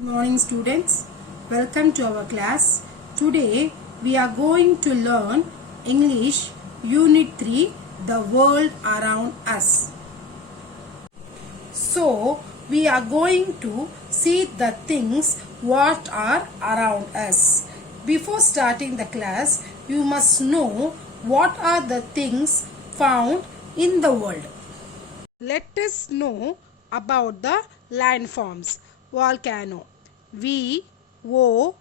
Good morning students, welcome to our class. Today we are going to learn English Unit 3, The World Around Us. So we are going to see the things what are around us. Before starting the class, you must know what are the things found in the world. Let us know about the landforms. Volcano, VOLCANO.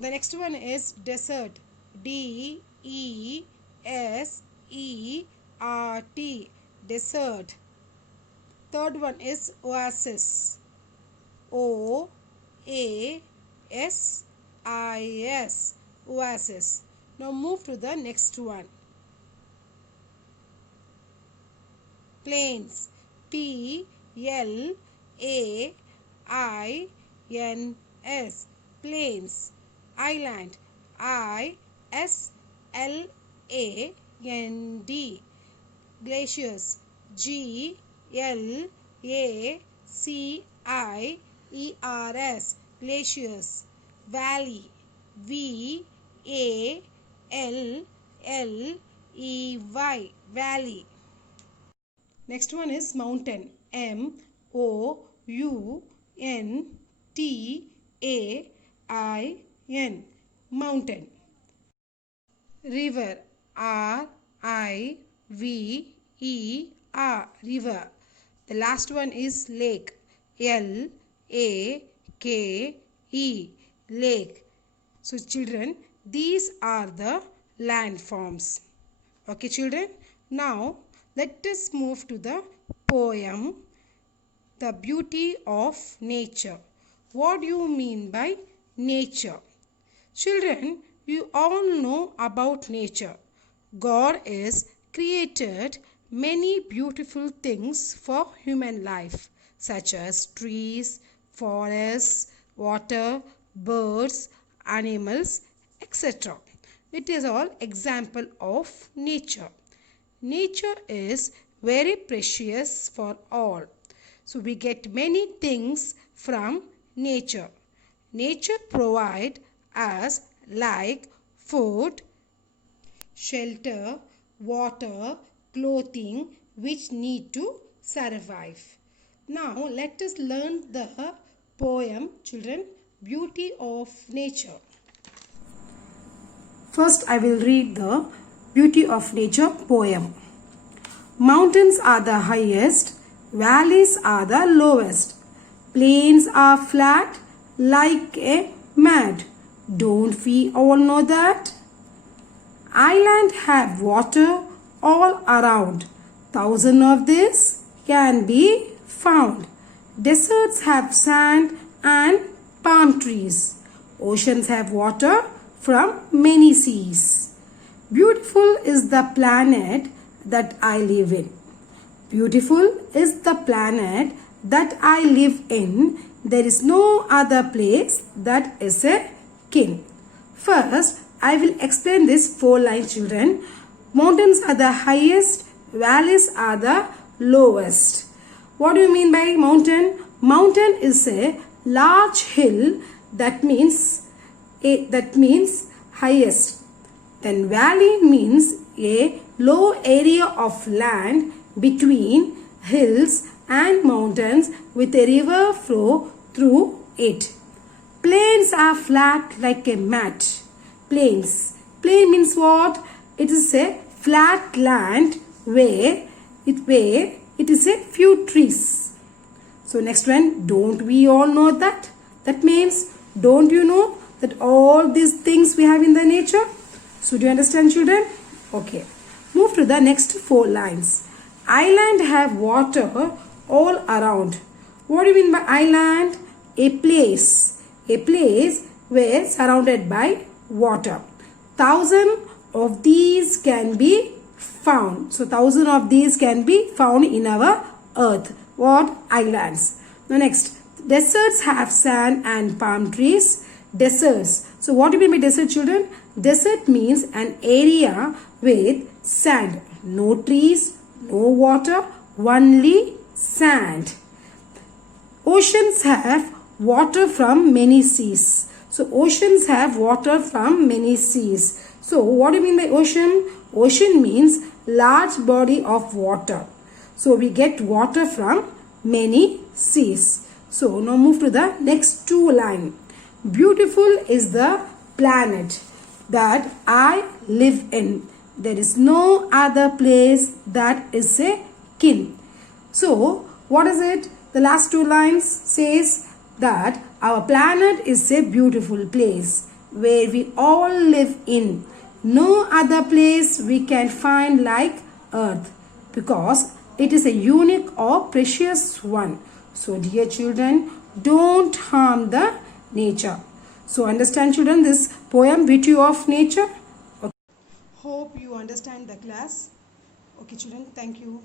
The next one is desert, DESERT, desert. Third one is oasis, OASIS, oasis. Now move to the next one. Plains, PLAINS, plains. Island, ISLAND, glaciers, GLACIERS, glaciers. Valley, VALLEY, valley. Next one is mountain, MOUNTAIN, mountain. River, RIVER, river. The last one is lake, LAKE, lake. So children, these are the landforms. Okay children, now let us move to the poem, The Beauty of Nature. What do you mean by nature? Children, you all know about nature. God has created many beautiful things for human life, such as trees, forests, water, birds, animals, etc. It is all example of nature. Nature is very precious for all. So we get many things from nature. Nature provides us like food, shelter, water, clothing which need to survive. Now let us learn the poem, children, Beauty of Nature. First I will read the Beauty of Nature poem. Mountains are the highest, valleys are the lowest. Plains are flat like a mat. Don't we all know that? Islands have water all around. Thousands of these can be found. Deserts have sand and palm trees. Oceans have water from many seas. Beautiful is the planet that I live in. Beautiful is the planet that I live in. There is no other place that is a kin. First, I will explain this 4 lines, children. Mountains are the highest, valleys are the lowest. What do you mean by mountain? Mountain is a large hill, that means highest. Then valley means a low area of land between hills and mountains with a river flow through it. Plains are flat like a mat. Plains. Plain means what? It is a flat land where it is a few trees. So next one, don't we all know that? That means, don't you know that all these things we have in the nature? So do you understand, children? Okay. Move to the next 4 lines. Island have water all around. What do you mean by island? A place where surrounded by water. 1,000 of these can be found. So 1,000 of these can be found in our earth. What? Islands. Now next, deserts have sand and palm trees. Deserts. So what do you mean by desert, children? Desert means an area with sand, no trees, no water, only sand. Oceans have water from many seas. So oceans have water from many seas. So what do you mean by ocean? Ocean means large body of water. So we get water from many seas. So now move to the next two line. Beautiful is the planet that I live in. There is no other place that is a kin. So what is it? The last two lines says that our planet is a beautiful place where we all live in. No other place we can find like earth because it is a unique or precious one. So dear children, don't harm the nature. So understand children this poem Beauty of Nature. Okay. Hope you understand the class. Okay children, thank you.